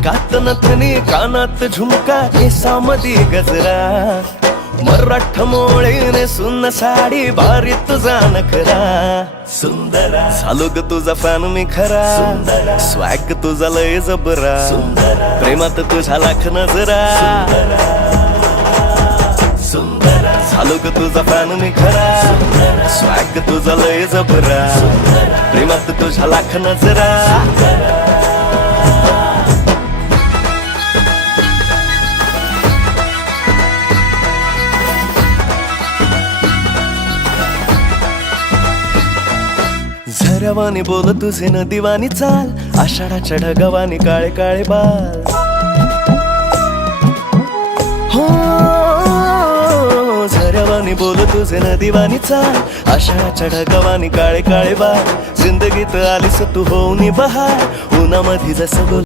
नाकात नथनी कानात झुमका केसामधी गजरा मराठ मोळीने सुन्न साडी भारी तुझा नखरा सुंदरा झालो ग तुझा फॅन मी खरा सुंदरा स्वॅग तुझा लय जबरा सुंदरा प्रेमात तुझ्या लाख नजरा सुंदरा झालो ग तुझा फॅन मी खरा स्वॅग तुझा लय जबरा प्रेमात तुझ्या लाख नजरा झऱ्यावानी बोल तुझे नदीवानी चाल आषाढाच्या ढगावानी काळे काळे बाल हो झऱ्यावानी बोल तुझे नदीवानी चाल आषाढाच्या ढगावानी काळे काळे बाल जिंदगीत आलीस तू होऊन बहार उन्हामध्ये जसं